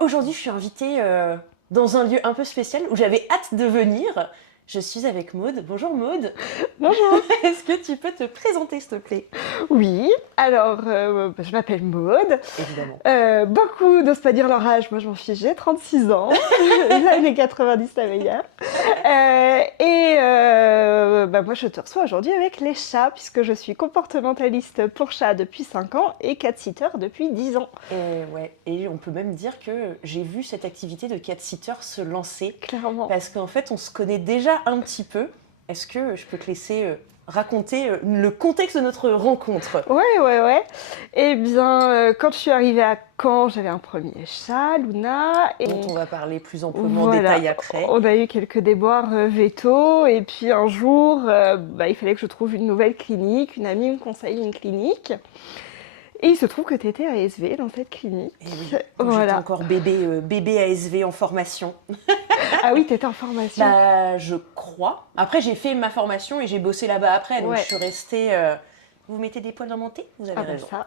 Aujourd'hui, je suis invitée dans un lieu un peu spécial où j'avais hâte de venir. Je suis avec Maude. Bonjour Maude. Bonjour. Est-ce que tu peux te présenter, s'il te plaît? Oui, alors je m'appelle Maude. Évidemment. Beaucoup n'osent pas dire leur âge, moi je m'en fiche, j'ai 36 ans. Les années 90 la meilleure. Moi je te reçois aujourd'hui avec les chats, puisque je suis comportementaliste pour chats depuis 5 ans et cat-sitter depuis 10 ans. Et ouais, et on peut même dire que j'ai vu cette activité de cat-sitter se lancer Clairement. parce qu'en fait, on se connaît déjà un petit peu. Est-ce que je peux te laisser raconter le contexte de notre rencontre? Ouais. Eh bien, quand je suis arrivée à Caen, j'avais un premier chat, Luna, et Dont on va parler plus amplement en voilà, détail après. on a eu quelques déboires veto, et puis un jour, il fallait que je trouve une nouvelle clinique, une amie me conseille une clinique, et il se trouve que tu étais ASV dans cette clinique. Et oui, quand j'étais Voilà. encore bébé ASV en formation. Ah oui, tu étais en formation. Bah, je crois. Après, j'ai fait ma formation et j'ai bossé là-bas après, donc Ouais. je suis restée. Vous mettez des poils dans mon thé? Vous avez Ah bah raison. ça.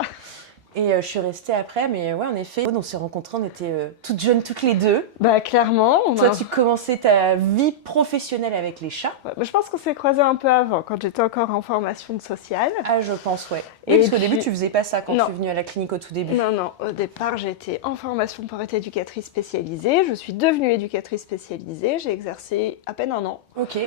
Et je suis restée après, mais ouais, en effet, on s'est rencontrés, on était toutes jeunes toutes les deux. Bah clairement, Toi, tu commençais ta vie professionnelle avec les chats. Ouais, mais je pense qu'on s'est croisés un peu avant, quand j'étais encore en formation de sociale. Ah, je pense, ouais. Et Oui, parce qu'au puis- début, tu faisais pas ça quand Non. tu es venue à la clinique au tout début. Non, au départ, j'étais en formation pour être éducatrice spécialisée. Je suis devenue éducatrice spécialisée. J'ai exercé à peine un an. Ok.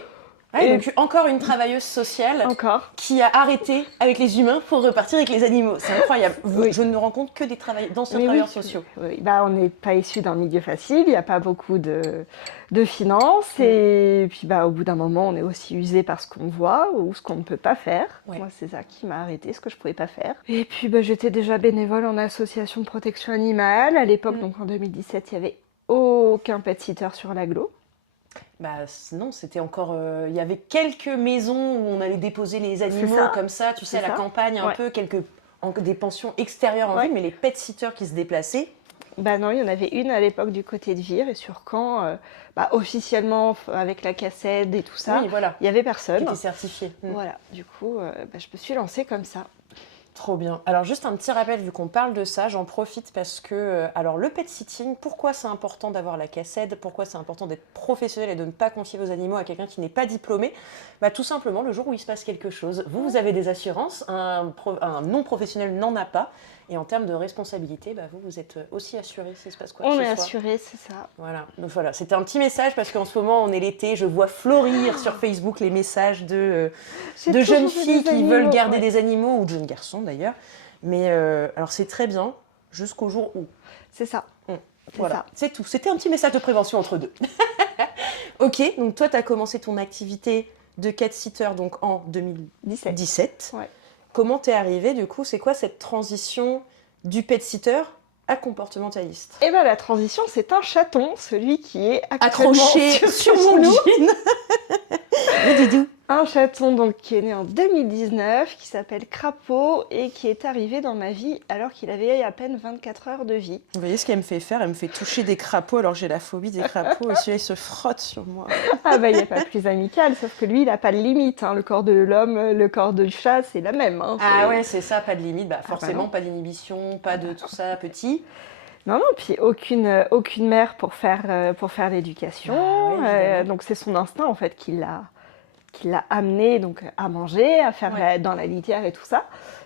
Ah, Et- donc, encore une travailleuse sociale Encore. qui a arrêté avec les humains pour repartir avec les animaux. C'est incroyable. Oui. Je ne rencontre que des d'anciens Mais travailleurs oui, sociaux. oui. Bah, on n'est pas issu d'un milieu facile, il n'y a pas beaucoup de finances. Et puis au bout d'un moment, on est aussi usé par ce qu'on voit ou ce qu'on ne peut pas faire. Ouais. Moi, c'est ça qui m'a arrêté, ce que je ne pouvais pas faire. Et puis j'étais déjà bénévole en association de protection animale. À l'époque, donc en 2017, il n'y avait aucun pet-sitter sur l'agglo. Bah non, c'était encore. Il y avait quelques maisons où on allait déposer les animaux ça. comme ça, tu sais, C'est à la ça. campagne, un Ouais. peu, des pensions extérieures en Ouais. ville, mais les pet-sitters qui se déplaçaient. Bah non, il y en avait une à l'époque du côté de Vire et sur Caen, officiellement avec la cassette et tout ça, Oui, voilà. il y avait Qui personne. étaient certifiés. Voilà, du coup, je me suis lancée comme ça. Trop bien. Alors juste un petit rappel, vu qu'on parle de ça, j'en profite parce que, alors le pet sitting, pourquoi c'est important d'avoir la cassette, pourquoi c'est important d'être professionnel et de ne pas confier vos animaux à quelqu'un qui n'est pas diplômé? Bah tout simplement, le jour où il se passe quelque chose, vous avez des assurances, un non-professionnel n'en a pas, et en termes de responsabilité, bah vous êtes aussi assuré s'il se passe quoi que On ce est soit. assuré, c'est ça. Voilà, donc voilà, c'était un petit message parce qu'en ce moment on est l'été, je vois fleurir sur Facebook les messages de J'ai jeunes toujours eu filles des qui veulent animaux, garder ouais. des animaux, ou de jeunes garçons d'ailleurs. Mais alors c'est très bien, jusqu'au jour où. C'est ça. C'est Voilà, ça. c'est tout. C'était un petit message de prévention entre deux. Ok, donc toi tu as commencé ton activité de cat-sitter donc en 2017. Ouais. Comment t'es arrivée du coup? C'est quoi cette transition du pet-sitter à comportementaliste? Et la transition, c'est un chaton, celui qui est Accroché actuellement sur ce mon genou. jean. Le doudou. Un chaton donc qui est né en 2019, qui s'appelle Crapaud et qui est arrivé dans ma vie alors qu'il avait à peine 24 heures de vie. Vous voyez ce qu'elle me fait faire? Elle me fait toucher des crapauds alors que j'ai la phobie des crapauds et celui-là il se frotte sur moi. Ah il n'y a pas plus amical, sauf que lui, il n'a pas de limite. Hein. Le corps de l'homme, le corps du chat, c'est la même. Hein. Ah ouais, c'est ça, pas de limite. Bah forcément, non. pas d'inhibition, pas de tout ça petit. Non, puis aucune mère pour faire l'éducation. Ah ouais, évidemment. Donc c'est son instinct en fait qui l'a amené donc à manger, à faire Ouais. dans la litière et tout ça.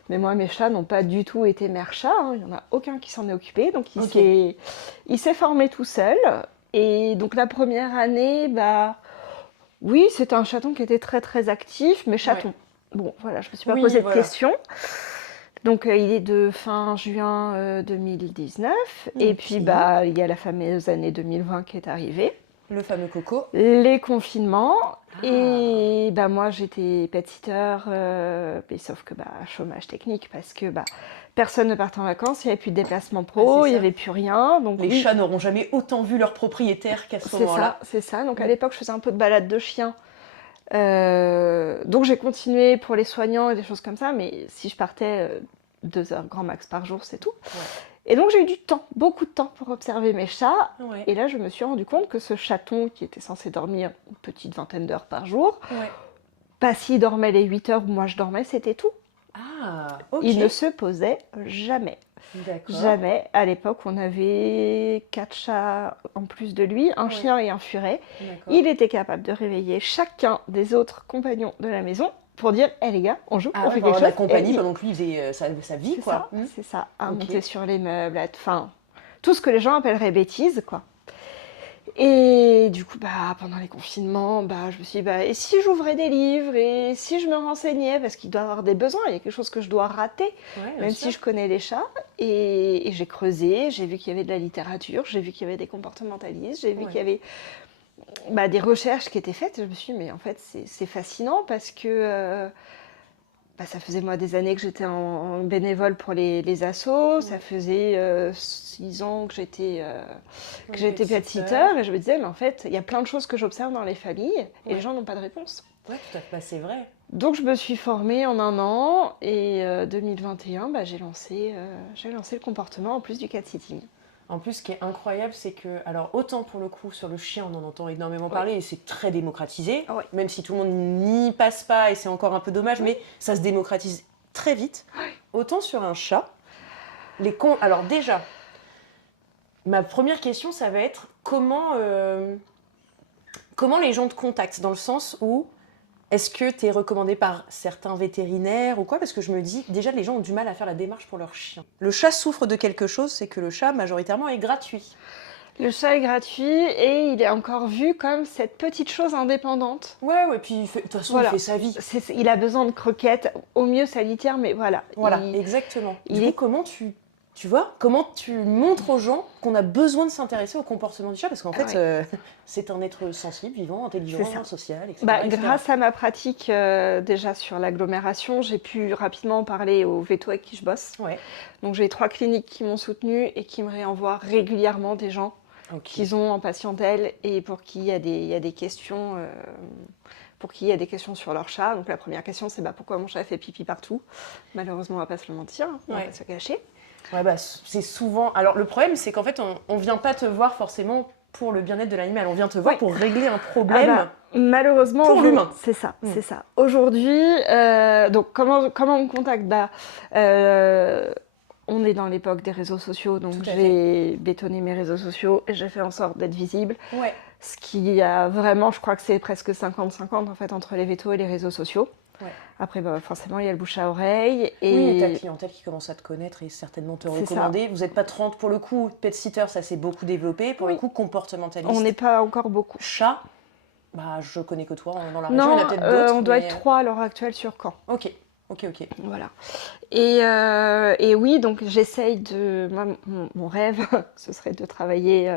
Mais moi, mes chats n'ont pas du tout été mère-chat. Hein. Il n'y en a aucun qui s'en est occupé. Donc Ok. il s'est formé tout seul. Et donc la première année, oui, c'était un chaton qui était très très actif, mais chaton. Ouais. Bon, voilà, je ne me suis pas Oui, posé de voilà. questions. Donc il est de fin juin 2019. Et puis il y a la fameuse année 2020 qui est arrivée. Le fameux coco. Les confinements. Ah. Et moi j'étais pet-sitter, mais sauf que chômage technique parce que personne ne partait en vacances, il n'y avait plus de déplacement pro, Ah, c'est il n'y ça. avait plus rien. Donc Les oui, chats n'auront jamais autant vu leur propriétaire qu'à ce c'est moment-là. ça, c'est ça. Donc à l'époque je faisais un peu de balade de chien. Donc j'ai continué pour les soignants et des choses comme ça, mais si je partais 2 heures grand max par jour, c'est tout. Ouais. Et donc j'ai eu du temps, beaucoup de temps pour observer mes chats. Ouais. Et là je me suis rendu compte que ce chaton qui était censé dormir une petite vingtaine d'heures par jour, Ouais. s'il dormait les 8 heures où moi je dormais, c'était tout. Ah, ok. Il ne se posait jamais. D'accord. Jamais. À l'époque, on avait 4 chats en plus de lui, un Ouais. chien et un furet. D'accord. Il était capable de réveiller chacun des autres compagnons de la maison pour dire: «Hé les gars, on joue, Ah on ouais, fait pour avoir quelque de la chose.» Et compagnie pendant que lui faisait sa vie, quoi. c'est ça, à Ok. monter sur les meubles, enfin, tout ce que les gens appelleraient bêtises, quoi. Et du coup, pendant les confinements, je me suis dit, et si j'ouvrais des livres et si je me renseignais, parce qu'il doit y avoir des besoins, il y a quelque chose que je dois rater, Ouais, bien même sûr. si je connais les chats. Et j'ai creusé, j'ai vu qu'il y avait de la littérature, j'ai vu qu'il y avait des comportementalistes, j'ai vu Ouais. qu'il y avait des recherches qui étaient faites. Et je me suis dit, mais en fait, c'est fascinant parce que ça faisait moi des années que j'étais en bénévole pour les assos, ça Ouais. faisait 6 ans que Ouais, j'étais pet pet-sitter, sitter. et je me disais, mais en fait, il y a plein de choses que j'observe dans les familles et les Ouais. gens n'ont pas de réponse. Ouais, tout à fait. Bah, c'est vrai. Donc je me suis formée en un an et 2021, j'ai lancé le comportement en plus du cat-sitting. En plus, ce qui est incroyable, c'est que, alors autant pour le coup, sur le chien, on en entend énormément Oui. parler et c'est très démocratisé, Ah ouais. même si tout le monde n'y passe pas et c'est encore un peu dommage, Oui. mais ça se démocratise très vite. Autant sur un chat, alors déjà, ma première question, ça va être comment les gens te contactent, dans le sens où est-ce que tu es recommandé par certains vétérinaires ou quoi? Parce que je me dis, déjà, les gens ont du mal à faire la démarche pour leur chien. Le chat souffre de quelque chose, c'est que le chat, majoritairement, est gratuit. Le chat est gratuit et il est encore vu comme cette petite chose indépendante. Ouais, ouais, puis de toute façon, il Voilà. fait sa vie. Il a besoin de croquettes, au mieux sa litière, mais voilà. Voilà, exactement. Du Il coup, est comment tu vois, comment tu montres aux gens qu'on a besoin de s'intéresser au comportement du chat? Parce qu'en fait, ouais. c'est un être sensible, vivant, C'est ça. intelligent, social, etc., etc. Grâce à ma pratique déjà sur l'agglomération, j'ai pu rapidement parler aux vétos avec qui je bosse. Ouais, Donc j'ai 3 cliniques qui m'ont soutenue et qui me réenvoient régulièrement des gens ok. qu'ils ont en patientèle et pour qui il y a des questions. Pour qui il y a des questions sur leur chat. Donc la première question, c'est pourquoi mon chat fait pipi partout. Malheureusement, on va pas se le mentir, on va Ouais. pas se cacher. Ouais, bah, c'est souvent. Alors, le problème, c'est qu'en fait, on vient pas te voir forcément pour le bien-être de l'animal, on vient te voir Oui. pour régler un problème Malheureusement, pour l'humain. c'est ça, Mm. c'est ça. Aujourd'hui, donc comment on me contacte? On est dans l'époque des réseaux sociaux, donc Tout à j'ai bétonné mes réseaux sociaux et j'ai fait en sorte d'être visible. Ouais. Ce qui a vraiment, je crois que c'est presque 50-50 en fait entre les vétos et les réseaux sociaux. Ouais. Après, forcément, il y a le bouche à oreille. Oui, et ta Et clientèle qui commence à te connaître et certainement te c'est ça. recommander. Vous n'êtes pas 30 pour le coup. Pet sitter, ça s'est beaucoup développé. Pour le Oui. coup, comportementaliste. On n'est pas encore beaucoup. Chat, je connais que toi dans la région. Il y en Non, a peut-être d'autres. on doit Mais... être 3 à l'heure actuelle sur Caen. Ok, ok, ok. Voilà. Et oui, donc j'essaye de. Moi, mon rêve, ce serait de travailler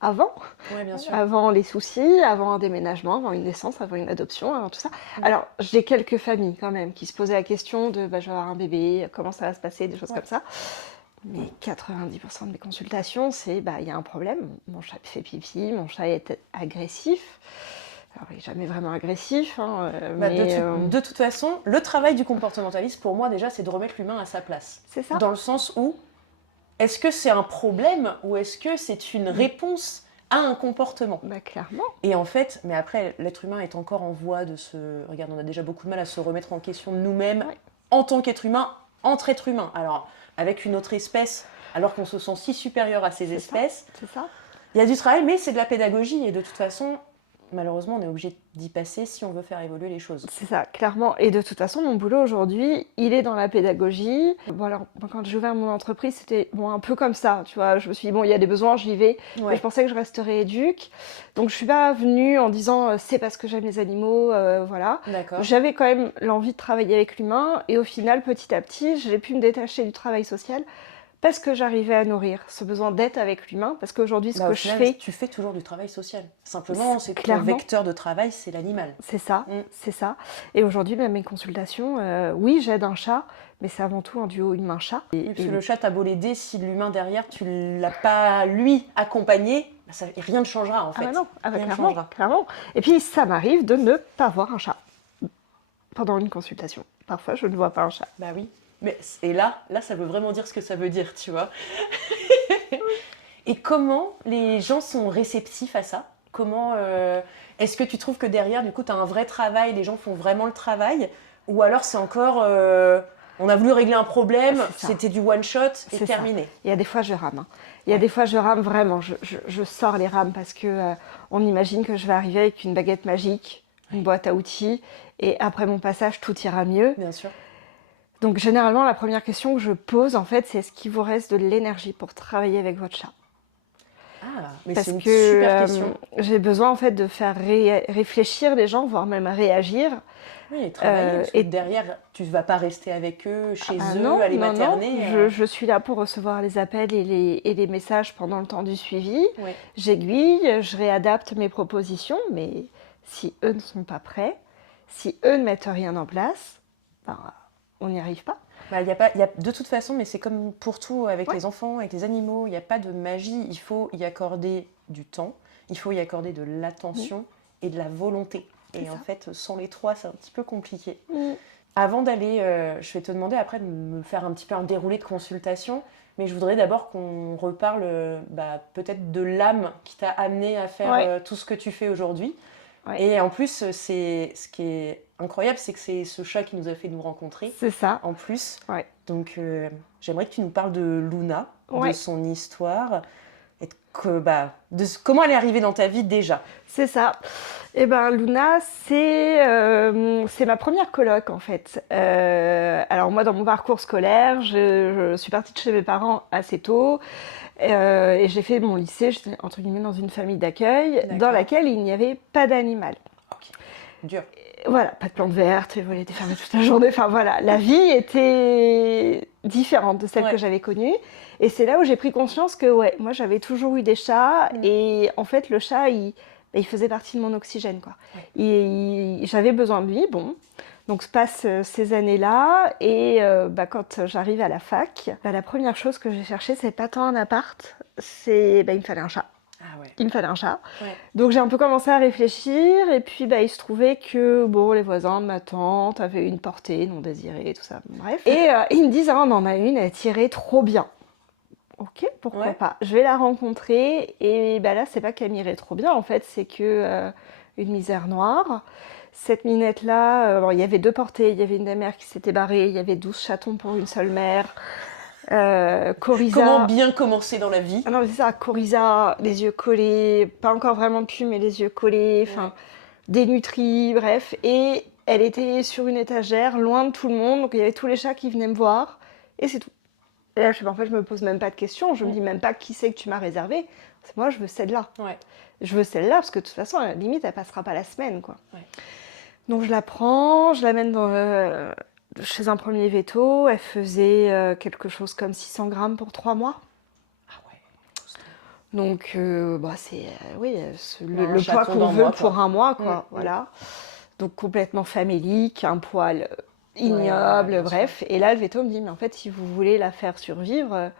avant, Ouais, bien sûr. avant les soucis, avant un déménagement, avant une naissance, avant une adoption, avant tout ça. Alors, j'ai quelques familles quand même qui se posaient la question de je vais avoir un bébé, comment ça va se passer, des choses comme ça. Mais 90% de mes consultations, c'est il y a un problème, mon chat fait pipi, mon chat est agressif. Alors, il n'est jamais vraiment agressif, De toute façon, le travail du comportementaliste, pour moi, déjà, c'est de remettre l'humain à sa place. c'est ça. Dans le sens où, est-ce que c'est un problème ou est-ce que c'est une réponse à un comportement? Clairement. Et en fait, mais après, l'être humain est encore en voie de se... Regarde, on a déjà beaucoup de mal à se remettre en question de nous-mêmes en tant qu'être humain, entre êtres humains. Alors, avec une autre espèce, alors qu'on se sent si supérieur à ces espèces, C'est ça. il y a du travail, mais c'est de la pédagogie. Et de toute façon, malheureusement, on est obligé d'y passer si on veut faire évoluer les choses. C'est ça, clairement. Et de toute façon, mon boulot aujourd'hui, il est dans la pédagogie. Bon, alors, quand j'ai ouvert mon entreprise, c'était un peu comme ça, tu vois. Je me suis dit, il y a des besoins, j'y vais. Ouais. Mais je pensais que je resterais éduque. Donc, je suis pas venue en disant, c'est parce que j'aime les animaux, voilà. D'accord. J'avais quand même l'envie de travailler avec l'humain. Et au final, petit à petit, j'ai pu me détacher du travail social parce que j'arrivais à nourrir ce besoin d'être avec l'humain. Parce qu'aujourd'hui, ce que je fais... Tu fais toujours du travail social. Simplement, c'est que ton clairement vecteur de travail, c'est l'animal. C'est ça, c'est ça. Et aujourd'hui, même mes consultations, oui, j'aide un chat, mais c'est avant tout un duo humain-chat. Parce que le chat, t'as beau l'aider, si l'humain derrière, tu l'as pas, lui, accompagné, rien ne changera, en fait. Non, rien ne clairement, changera. clairement. Et puis, ça m'arrive de ne pas voir un chat pendant une consultation. Parfois, je ne vois pas un chat. Bah oui. Et là, ça veut vraiment dire ce que ça veut dire, tu vois. Et comment les gens sont réceptifs à ça? Comment est-ce que tu trouves que derrière, du coup, tu as un vrai travail, les gens font vraiment le travail? Ou alors c'est encore On a voulu régler un problème, C'est ça. c'était du one shot et C'est ça. terminé. Il y a des fois, je rame. Il y a des fois, je rame vraiment. Je sors les rames parce que on imagine que je vais arriver avec une baguette magique, une boîte à outils, et après mon passage, tout ira mieux. Bien sûr. Donc, généralement, la première question que je pose, en fait, c'est est-ce qu'il vous reste de l'énergie pour travailler avec votre chat? Ah, mais Parce c'est une que super question. j'ai besoin, en fait, de faire réfléchir les gens, voire même réagir. Oui, travailler, parce que et derrière, tu ne vas pas rester avec eux, chez eux, non, aller non, non, materner. je suis là pour recevoir les appels et les messages pendant le temps du suivi. Oui. J'aiguille, je réadapte mes propositions, mais si eux ne sont pas prêts, si eux ne mettent rien en place, ben, on n'y arrive pas. Bah, y a, de toute façon, mais c'est comme pour tout avec Ouais. les enfants, avec les animaux, il n'y a pas de magie. Il faut y accorder du temps, il faut y accorder de l'attention et de la volonté. Et C'est en ça. fait, sans les trois, c'est un petit peu compliqué. Mm. Avant d'aller, je vais te demander après de me faire un petit peu un déroulé de consultation, mais je voudrais d'abord qu'on reparle peut-être de l'âme qui t'a amené à faire Ouais. tout ce que tu fais aujourd'hui. Ouais. Et en plus, c'est ce qui est incroyable, c'est que c'est ce chat qui nous a fait nous rencontrer, C'est ça. en plus. Ouais. Donc, j'aimerais que tu nous parles de Luna, de Ouais. son histoire, et comment elle est arrivée dans ta vie déjà. C'est ça. Eh ben, Luna, c'est ma première coloc, en fait. Alors moi, dans mon parcours scolaire, je suis partie de chez mes parents assez tôt. Et j'ai fait mon lycée, j'étais entre guillemets dans une famille d'accueil D'accord. dans laquelle il n'y avait pas d'animal. Ok, dur. Voilà, pas de plantes vertes, les volets étaient fermés toute la journée. Enfin voilà, la vie était différente de celle Ouais. que j'avais connue. Et c'est là où j'ai pris conscience que ouais, moi j'avais toujours eu des chats et en fait le chat il faisait partie de mon oxygène quoi. Ouais. J'avais besoin de lui, bon. Donc se passent ces années-là et quand j'arrive à la fac, la première chose que j'ai cherchée c'est pas tant un appart, il me fallait un chat. Ah ouais. Il me fallait un chat. Ouais. Donc j'ai un peu commencé à réfléchir et puis il se trouvait que les voisins de ma tante avaient une portée non désirée, tout ça, bref. Et ils me disent ah on en a une, elle tirait trop bien. Ok, pourquoi pas. Je vais la rencontrer et là c'est pas qu'elle m'irait trop bien en fait, c'est que une misère noire. Cette minette-là, il y avait 2 portées, il y avait une des mères qui s'était barrée, il y avait 12 chatons pour une seule mère. Coryza. Comment bien commencer dans la vie? Ah non, c'est ça, Coryza, les yeux collés, pas encore vraiment de cul, mais les yeux collés, enfin, dénutrie, bref. Et elle était sur une étagère, loin de tout le monde, donc il y avait tous les chats qui venaient me voir, et c'est tout. Et là, en fait, je me pose même pas de questions, je me dis même pas qui c'est que tu m'as réservé. C'est moi, je veux celle-là. Ouais. Je veux celle-là, parce que de toute façon, à la limite, elle passera pas la semaine, quoi. Ouais. Donc je la prends, je l'amène chez un premier veto, elle faisait quelque chose comme 600 grammes pour 3 mois. Ah ouais. Donc, c'est le Un poids chaton qu'on d'un veut mois, pour quoi. un mois, quoi. Voilà. Donc, complètement famélique, un poil ignoble, bien bref. Et là, le veto me dit, mais en fait, si vous voulez la faire survivre,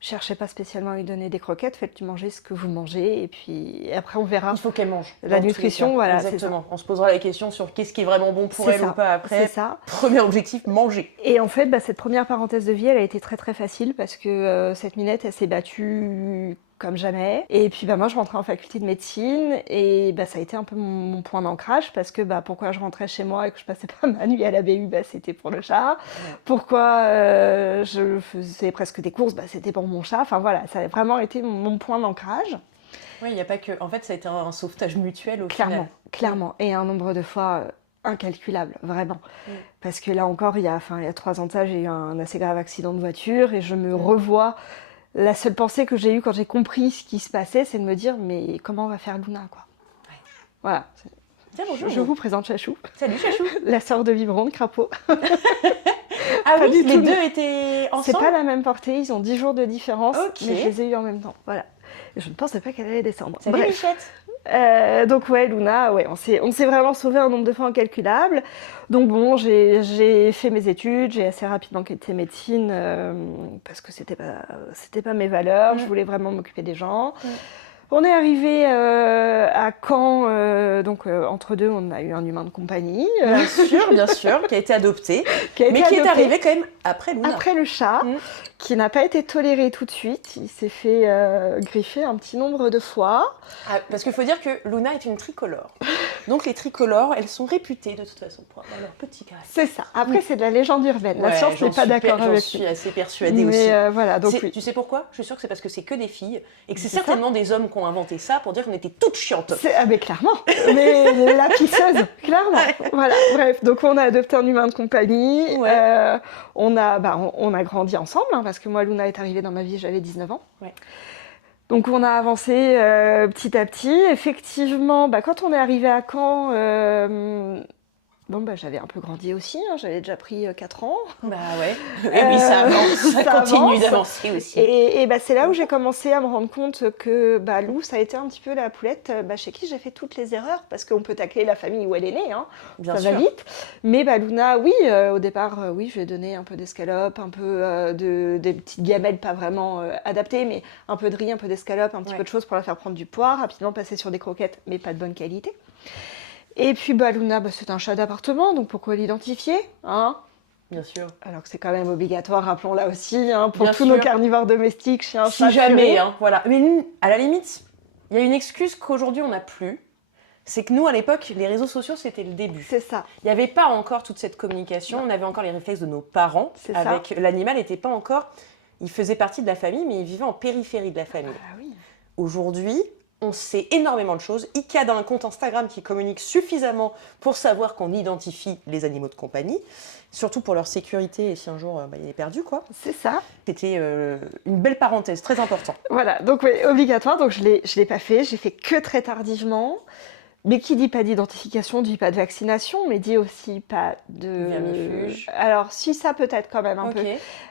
cherchez pas spécialement à lui donner des croquettes, faites-lui manger ce que vous mangez, et puis après, on verra. Il faut qu'elle mange. La dans tous les nutrition, cas. voilà, c'est Exactement. On se posera la question sur qu'est-ce qui est vraiment bon pour C'est elle ça. ou pas après. C'est ça. Premier objectif, manger. Et en fait, cette première parenthèse de vie, elle a été très très facile parce que cette minette, elle s'est battue comme jamais. Et puis moi, je rentrais en faculté de médecine et ça a été un peu mon point d'ancrage parce que pourquoi je rentrais chez moi et que je passais pas ma nuit à la BU, c'était pour le chat. Ouais. Pourquoi je faisais presque des courses, c'était pour mon chat. Enfin voilà, ça a vraiment été mon point d'ancrage. Oui, il n'y a pas que... En fait, ça a été un sauvetage mutuel au final. Clairement. Et un nombre de fois... incalculable, vraiment. Parce que là encore, il y a 3 ans de ça, j'ai eu un assez grave accident de voiture et je me revois. La seule pensée que j'ai eue quand j'ai compris ce qui se passait, c'est de me dire, mais comment on va faire Luna, quoi. Ouais. Voilà. Tiens, bonjour. Je vous présente Chachou. Salut Chachou. La sœur de Biberon, de Crapaud. Ah oui, les deux étaient ensemble. C'est pas la même portée, ils ont 10 jours de différence, mais je les ai eus en même temps. Voilà. Et je ne pensais pas qu'elle allait descendre. Salut Michette. Donc Luna, on s'est vraiment sauvé un nombre de fois incalculable. Donc j'ai fait mes études, j'ai assez rapidement quitté médecine parce que c'était pas mes valeurs. Je voulais vraiment m'occuper des gens. On est arrivé à Caen, entre deux, on a eu un humain de compagnie. Bien sûr, qui a été adopté, qui est arrivé quand même après Luna. Après le chat, qui n'a pas été toléré tout de suite. Il s'est fait griffer un petit nombre de fois. Ah, parce qu'il faut dire que Luna est une tricolore. Donc les tricolores, elles sont réputées de toute façon pour avoir leur petit caractère. C'est ça. Après, c'est de la légende urbaine. La science n'est pas d'accord avec J'en suis assez persuadée aussi. Mais voilà, donc oui. Tu sais pourquoi? Je suis sûre que c'est parce que c'est que des filles et que c'est certainement des hommes qui ont inventé ça pour dire qu'on était toutes chiantes. Ah mais clairement, mais la pisseuse, clairement. Voilà, bref, donc on a adopté un humain de compagnie, on a grandi ensemble, hein, parce que moi, Luna est arrivée dans ma vie, j'avais 19 ans. Ouais. Donc on a avancé petit à petit. Effectivement, quand on est arrivé à Caen, j'avais un peu grandi aussi, hein, j'avais déjà pris 4 ans. Bah ouais, et oui, ça avance, ça continue d'avancer aussi. Et c'est là où j'ai commencé à me rendre compte que Lou, ça a été un petit peu la poulette chez qui j'ai fait toutes les erreurs, parce qu'on peut tacler la famille où elle est née, hein, Bien ça sûr. va vite. Mais Luna, oui, au départ, oui, je lui ai donné un peu d'escalope, un peu des petites gamelles pas vraiment adaptées, mais un peu de riz, un peu d'escalope, un petit peu de choses pour la faire prendre du poids, rapidement passer sur des croquettes, mais pas de bonne qualité. Et puis Luna, c'est un chat d'appartement, donc pourquoi l'identifier, hein? Bien sûr. Alors que c'est quand même obligatoire, rappelons-la aussi, hein, pour Bien tous sûr. nos carnivores domestiques, chiens, chats, Si jamais, furet. hein, voilà. Mais à la limite, il y a une excuse qu'aujourd'hui on n'a plus. C'est que nous, à l'époque, les réseaux sociaux, c'était le début. C'est ça. Il n'y avait pas encore toute cette communication. On avait encore les réflexes de nos parents. C'est avec l'animal n'était pas encore... Il faisait partie de la famille, mais il vivait en périphérie de la famille. Ah oui. Aujourd'hui, on sait énormément de choses. Ika a un compte Instagram qui communique suffisamment pour savoir qu'on identifie les animaux de compagnie, surtout pour leur sécurité et si un jour il est perdu, quoi. C'est ça. C'était une belle parenthèse, très important. Voilà, donc oui, obligatoire, donc je l'ai pas fait, j'ai fait que très tardivement. Mais qui dit pas d'identification, dit pas de vaccination, mais dit aussi pas de... Vermifuge. Alors si, ça peut-être quand même un peu. Ok.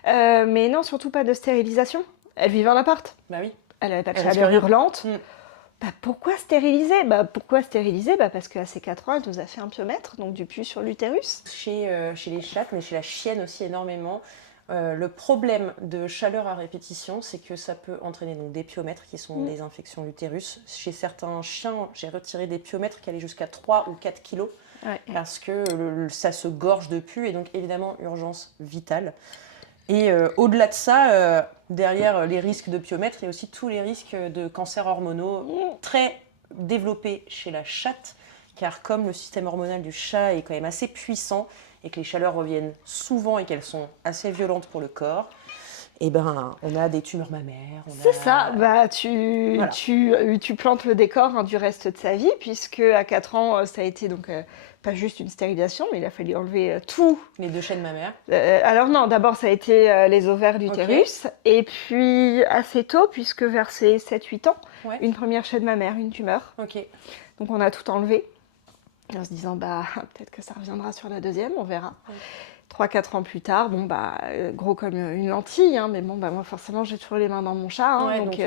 Mais non, surtout pas de stérilisation. Elle vivait en appart. Bah oui. Elle avait pas de Elle chaleur respire. hurlante. Mm. Pourquoi stériliser? Pourquoi stériliser? Parce qu'à ses 4 ans, elle nous a fait un piomètre, donc du pus sur l'utérus. Chez les chattes, mais chez la chienne aussi énormément, le problème de chaleur à répétition, c'est que ça peut entraîner donc, des piomètres qui sont des infections de l'utérus. Chez certains chiens, j'ai retiré des piomètres qui allaient jusqu'à 3 ou 4 kilos parce que ça se gorge de pus et donc évidemment urgence vitale. Et au-delà de ça, derrière les risques de piomètre, il y a aussi tous les risques de cancers hormonaux très développés chez la chatte, car comme le système hormonal du chat est quand même assez puissant et que les chaleurs reviennent souvent et qu'elles sont assez violentes pour le corps, on a des tumeurs mammaires. C'est ça, tu plantes le décor du reste de sa vie, puisque à 4 ans, ça a été donc pas juste une stérilisation, mais il a fallu enlever tout. Les 2 chaînes mammaires. Alors non, d'abord ça a été les ovaires, l'utérus, et puis assez tôt, puisque vers ses 7-8 ans, une première chaîne mammaire, une tumeur. Donc on a tout enlevé, en se disant peut-être que ça reviendra sur la deuxième, on verra. 3-4 ans plus tard, gros comme une lentille, hein, mais moi forcément j'ai toujours les mains dans mon chat, hein, donc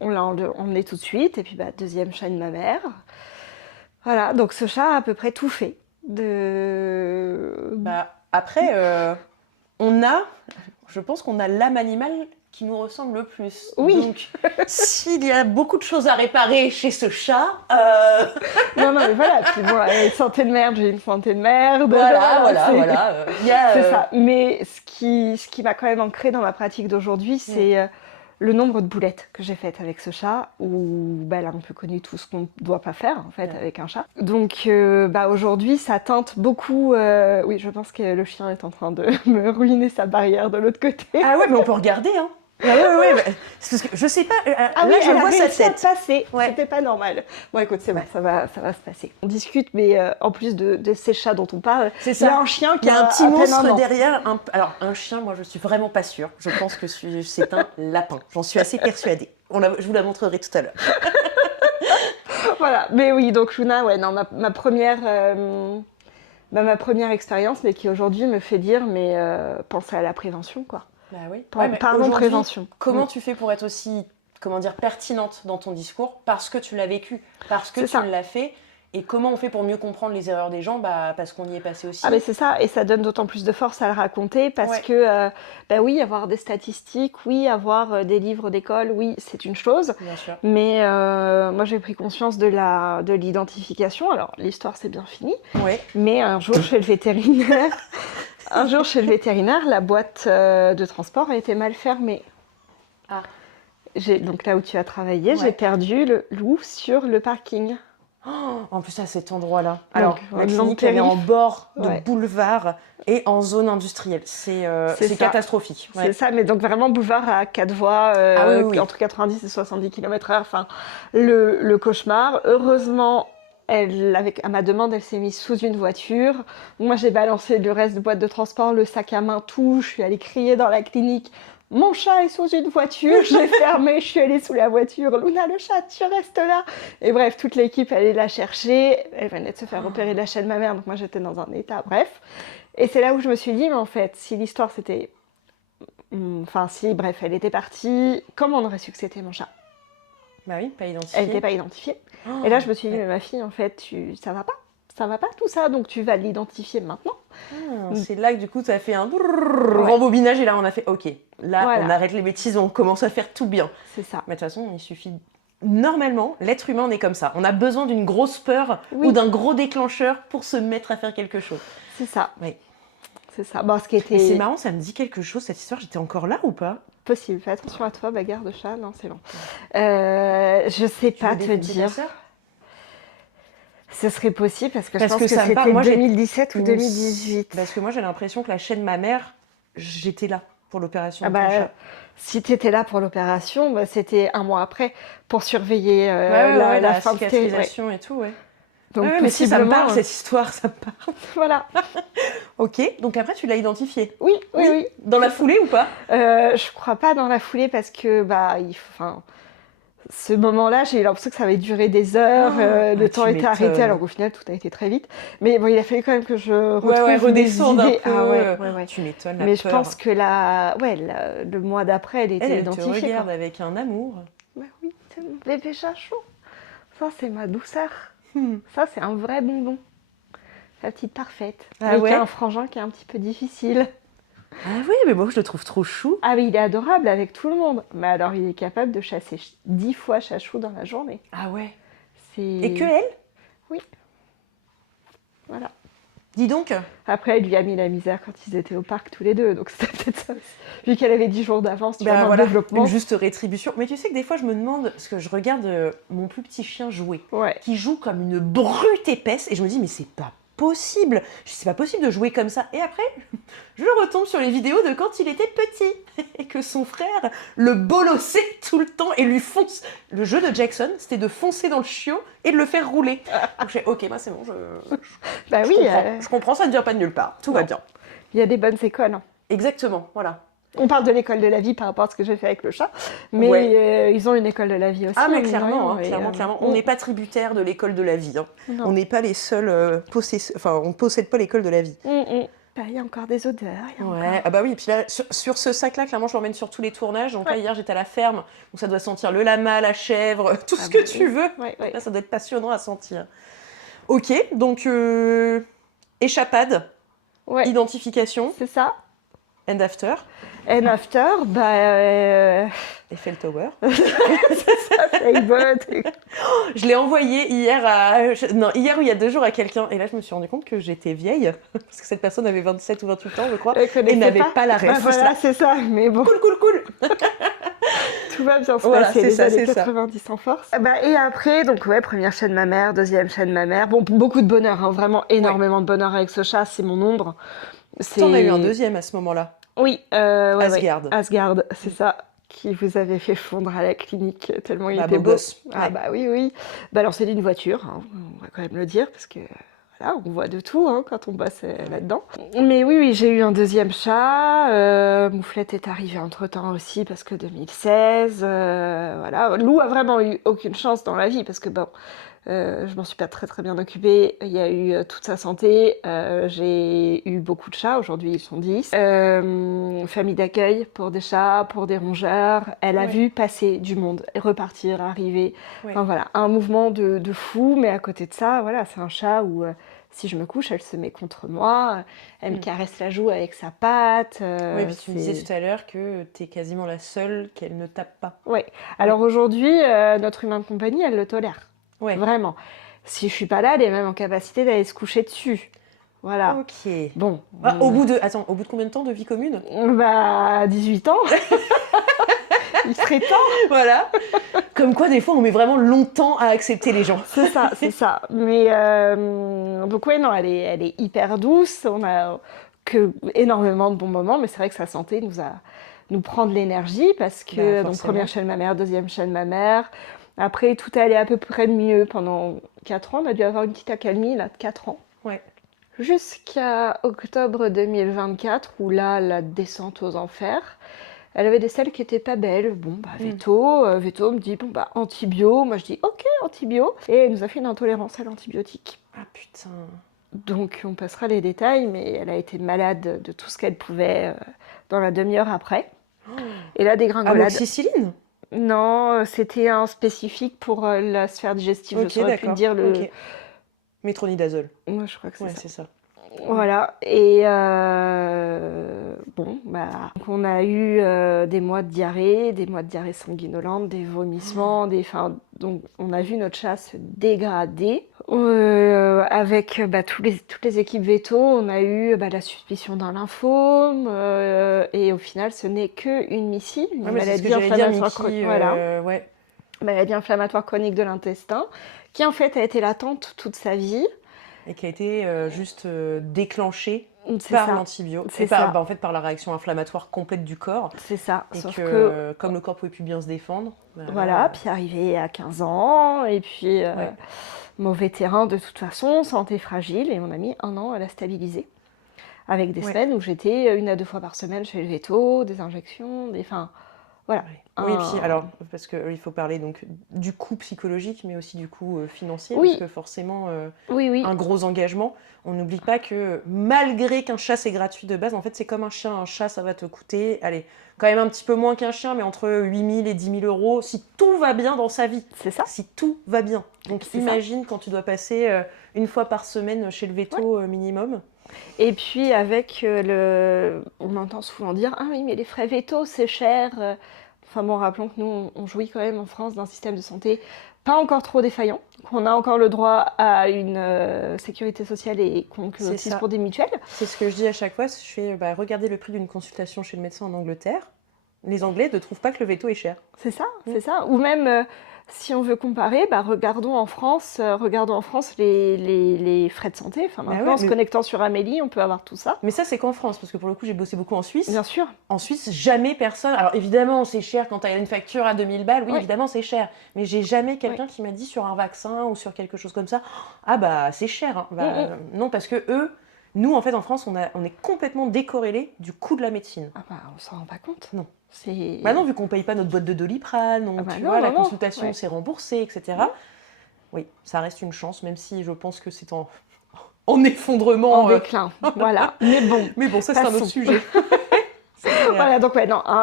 on l'a emmené tout de suite, et puis deuxième chaîne mammaire. Voilà, donc ce chat a à peu près tout fait. Après, je pense qu'on a l'âme animale qui nous ressemble le plus. Oui. Donc, s'il y a beaucoup de choses à réparer chez ce chat... Non, mais voilà, puis bon, une santé de merde, j'ai une santé de merde. Voilà. C'est ça. Mais ce qui m'a quand même ancré dans ma pratique d'aujourd'hui, c'est le nombre de boulettes que j'ai faites avec ce chat, où elle a un peu connu tout ce qu'on ne doit pas faire, en fait, avec un chat. Donc, aujourd'hui, ça teinte beaucoup... Oui, je pense que le chien est en train de me ruiner sa barrière de l'autre côté. Ah ouais, mais on peut regarder, hein. C'est parce que je sais pas. Là, je vois sa tête. Passer. C'était pas normal. Bon, écoute, c'est bon, ça va se passer. On discute, mais en plus de ces chats dont on parle, il y a un chien qui a un petit monstre derrière. Alors, un chien, moi, je suis vraiment pas sûre. Je pense que c'est un lapin. J'en suis assez persuadée. Je vous la montrerai tout à l'heure. Voilà. Mais oui, donc Luna, ma première. Ma première expérience, mais qui aujourd'hui me fait dire, pensez à la prévention, quoi. Pardon, prévention. Comment tu fais pour être aussi, pertinente dans ton discours? Parce que tu l'as vécu, parce que tu l'as fait. Et comment on fait pour mieux comprendre les erreurs des gens? Parce qu'on y est passé aussi. Ah mais c'est ça, et ça donne d'autant plus de force à le raconter, parce que, oui, avoir des statistiques, oui, avoir des livres d'école, oui, c'est une chose. Bien sûr. Mais moi, j'ai pris conscience de l'identification. Alors, l'histoire, c'est bien fini. Mais un jour, chez le vétérinaire... la boîte de transport a été mal fermée. Donc là où tu as travaillé, Ouais. j'ai perdu le loup sur le parking. Oh, en plus, à cet endroit-là. Alors, Donc, la long clinique, elle est en périph'. bord de Ouais. boulevard et en zone industrielle. C'est C'est ça. catastrophique. Ouais. C'est ça, mais donc vraiment boulevard à 4 voies, Ah oui, oui, oui. entre 90 et 70 km/h. Enfin, le cauchemar. Heureusement, à ma demande, elle s'est mise sous une voiture. Moi, j'ai balancé le reste de boîte de transport, le sac à main, tout. Je suis allée crier dans la clinique. Mon chat est sous une voiture. J'ai fermé, je suis allée sous la voiture. Luna, le chat, tu restes là. Et bref, toute l'équipe allait la chercher. Elle venait de se faire opérer de la chaîne mammaire, donc moi j'étais dans un état. Bref. Et c'est là où je me suis dit, mais en fait, si l'histoire c'était enfin, si, bref, elle était partie. Comment on aurait su que c'était mon chat? Bah oui, pas Elle identifié. n'était pas identifiée. Oh, Et là, je me suis dit, ouais. mais ma fille, en fait, ça va pas. Ça va pas tout ça, donc tu vas l'identifier maintenant. C'est là que du coup, tu as fait un Ouais. rembobinage et là, on a fait OK. Là, Voilà. on arrête les bêtises, on commence à faire tout bien. C'est ça. Mais de toute façon, il suffit. Normalement, l'être humain, on est comme ça. On a besoin d'une grosse peur Oui. ou d'un gros déclencheur pour se mettre à faire quelque chose. C'est ça. Oui. C'est ça. Bon, ce qui Et c'est était marrant, ça me dit quelque chose, cette histoire. J'étais encore là ou pas? possible. Fais attention à toi, bagarre de chat. Non, c'est bon. Je sais Tu veux pas te défoncer ta dire. sœur? Ce serait possible parce que Parce je pense que que ça me parle. c'était Moi, j'ai- 2017 ou 2018. Parce que moi, j'ai l'impression que la chaîne de ma mère, j'étais là pour l'opération Ah de ton bah, chat. si tu étais là pour l'opération, bah, c'était un mois après pour surveiller Ouais, la la fin de tes... ouais. cicatrisation et tout, ouais. Donc Ouais, mais si, ça me possiblement... parle, cette histoire, ça me parle. Voilà. Ok, donc après, tu l'as identifié. Oui. Dans la foulée ou pas? Je crois pas dans la foulée parce que bah, enfin, ce moment-là, j'ai eu l'impression que ça avait duré des heures, le temps tu était arrêté, m'étonnes. alors qu'au final, tout a été très vite. Mais bon, il a fallu quand même que je Ouais, retrouve mes redescendre un idées. peu. Ah ouais. Tu m'étonnes, la Mais je peur. pense que le mois d'après, elle était Elle te identifiée. regarde quoi. avec un amour. Bah oui, c'est mon bébé chachou. Ça, c'est ma douceur. Hmm. Ça, c'est un vrai bonbon. La petite parfaite. Ah Mais ouais qui a un frangin qui est un petit peu difficile. Ah oui, mais moi, je le trouve trop chou. Ah oui, il est adorable avec tout le monde. Mais alors, il est capable de chasser 10 fois chachou dans la journée. Ah ouais. C'est... Et que elle? Oui. Voilà. Dis donc. Après, elle lui a mis la misère quand ils étaient au parc tous les deux. Donc, c'était peut-être ça aussi. Vu qu'elle avait 10 jours d'avance, tu vois, dans le développement. une juste rétribution. Mais tu sais que des fois, je me demande, parce que je regarde mon plus petit chien jouer, Ouais. qui joue comme une brute épaisse, et je me dis, mais c'est pas possible. C'est pas possible de jouer comme ça. Et après, je retombe sur les vidéos de quand il était petit, et que son frère le bolossait tout le temps et lui fonce. Le jeu de Jackson, c'était de foncer dans le chiot et de le faire rouler. Donc j'ai, ok, bah c'est bon, Bah je oui, comprends. Je comprends, ça ne vient pas de nulle part. Tout va Non. bien. il y a des bonnes écoles. Exactement, voilà. On parle de l'école de la vie par rapport à ce que j'ai fait avec le chat. Mais Ouais. ils ont une école de la vie aussi. Ah mais mine de clairement, rien, et, clairement. On n'est pas tributaire de l'école de la vie. Hein. non. On n'est pas les seuls enfin, on ne possède pas l'école de la vie. Bah, il y a encore des odeurs. il y a Ouais, encore- ah bah oui, et puis là, sur ce sac-là, clairement, je l'emmène sur tous les tournages. Donc là, Ouais. hier, j'étais à la ferme, donc ça doit sentir le lama, la chèvre, tout ce bah que tu oui. veux. Ouais. Là, ça doit être passionnant à sentir. Ok, donc échappade, Ouais, identification, c'est ça. and after, And after, bah, Eiffel Tower. c'est bon. Je l'ai envoyé hier ou il y a 2 jours à quelqu'un. Et là, je me suis rendu compte que j'étais vieille. Parce que cette personne avait 27 ou 28 ans, je crois. Et n'avait pas la ref. Bah, voilà, c'est ça. Mais bon, Cool. tout va bien se Voilà, passer. c'est Les ça, années c'est ça. 90 en force. Bah, et après, donc ouais, première chaîne ma mère, deuxième chaîne ma mère. Bon, beaucoup de bonheur, hein, vraiment énormément de bonheur avec ce chat. C'est mon ombre. T'en as eu un deuxième à ce moment-là. Oui, Asgard. Asgard, c'est ça. Qui vous avait fait fondre à la clinique tellement il Bah, était beau beau. gosse. Ah Ouais. bah oui. Bah alors c'est d'une voiture, hein, on va quand même le dire, parce que voilà, on voit de tout hein, quand on bosse là-dedans. Mais oui, j'ai eu un deuxième chat. Mouflette est arrivée entre-temps aussi, parce que 2016, voilà. Lou a vraiment eu aucune chance dans la vie, parce que bon, je m'en suis pas très bien occupée. Il y a eu toute sa santé. J'ai eu beaucoup de chats. Aujourd'hui, ils sont 10. Famille d'accueil pour des chats, pour des rongeurs. Elle a Ouais. vu passer du monde, repartir, arriver. Ouais. Enfin voilà, un mouvement de fou. Mais à côté de ça, voilà, c'est un chat où si je me couche, elle se met contre moi. Elle me caresse la joue avec sa patte. Oui, puis tu me disais tout à l'heure que t'es quasiment la seule qu'elle ne tape pas. Ouais. Alors aujourd'hui, notre humain de compagnie, elle le tolère. Ouais. Vraiment. Si je suis pas là, elle est même en capacité d'aller se coucher dessus. Voilà. Ok. Bon. Au bout de combien de temps de vie commune? Bah, 18 ans. Il serait temps. Voilà. Comme quoi, des fois, on met vraiment longtemps à accepter les gens. C'est ça, c'est ça. Mais donc ouais, non, elle est hyper douce. On a que énormément de bons moments, mais c'est vrai que sa santé nous prend de l'énergie parce que donc forcément. première chaîne mammaire, deuxième chaîne mammaire. Après, tout allait à peu près mieux pendant 4 ans. On a dû avoir une petite accalmie là de 4 ans. Ouais. Jusqu'à octobre 2024 où là, la descente aux enfers. Elle avait des selles qui étaient pas belles. Bon, bah, Veto me dit, bon, bah, antibio. Moi, je dis, ok, antibio. Et elle nous a fait une intolérance à l'antibiotique. Ah putain. Donc, on passera les détails, mais elle a été malade de tout ce qu'elle pouvait dans la demi-heure après. Et là, dégringolade. Amoxicilline? Non, c'était un spécifique pour la sphère digestive. Ok, je saurais plus d'accord. dire le. Ok. Métronidazole. Moi, je crois que c'est Ouais, ça. c'est ça. Voilà, et bon, bah, donc on a eu des mois de diarrhée sanguinolente, des vomissements, donc on a vu notre chat se dégrader. Avec toutes les équipes veto, on a eu la suspicion d'un lymphome, et au final, ce n'est qu'une MICI, une maladie inflammatoire chronique. Voilà. Ouais. Maladie inflammatoire chronique de l'intestin, qui en fait a été latente toute sa vie. Et qui a été juste déclenchée C'est par ça. l'antibio. C'est Et par, ça. en fait, par la réaction inflammatoire complète du corps. C'est ça, Et sauf que, comme le corps pouvait plus bien se défendre. Voilà, puis arrivé à 15 ans, et puis mauvais terrain de toute façon, santé fragile, et on a mis 1 an à la stabiliser. Avec des semaines où j'étais 1 à 2 fois par semaine chez le veto, des injections, voilà. Oui, et puis alors, parce qu'il faut parler donc du coût psychologique, mais aussi du coût financier, Oui. parce que forcément, Oui. un gros engagement. On n'oublie pas que malgré qu'un chat c'est gratuit de base, en fait c'est comme un chien. Un chat ça va te coûter, allez, quand même un petit peu moins qu'un chien, mais entre 8 000 et 10 000 euros si tout va bien dans sa vie. C'est ça. Si tout va bien. Donc C'est imagine quand tu dois passer 1 fois par semaine chez le veto minimum. Et puis avec on entend souvent dire, ah oui mais les frais veto c'est cher. Enfin bon, rappelons que nous on jouit quand même en France d'un système de santé pas encore trop défaillant, qu'on a encore le droit à une sécurité sociale et qu'on cotise pour des mutuelles. C'est ce que je dis à chaque fois, je fais regardez le prix d'une consultation chez le médecin en Angleterre. Les Anglais ne trouvent pas que le veto est cher. C'est ça, c'est ça. Ou même, si on veut comparer, regardons en France les frais de santé. Enfin, maintenant, en se connectant sur Amélie, on peut avoir tout ça. Mais ça, c'est qu'en France, parce que pour le coup, j'ai bossé beaucoup en Suisse. Bien sûr. En Suisse, jamais personne... Alors évidemment, c'est cher quand tu as une facture à 2000 balles. Oui, évidemment, c'est cher. Mais j'ai jamais quelqu'un qui m'a dit sur un vaccin ou sur quelque chose comme ça, ah bah, c'est cher. Hein. Non, parce que eux... Nous, en fait, en France, on est complètement décorrélés du coût de la médecine. Ah bah, on s'en rend pas compte. Non. C'est... Bah non, vu qu'on paye pas notre boîte de Doliprane, la consultation c'est remboursé, etc. Oui, ça reste une chance, même si je pense que c'est en effondrement. En déclin, voilà. Mais bon, ça c'est un autre sujet. Voilà, donc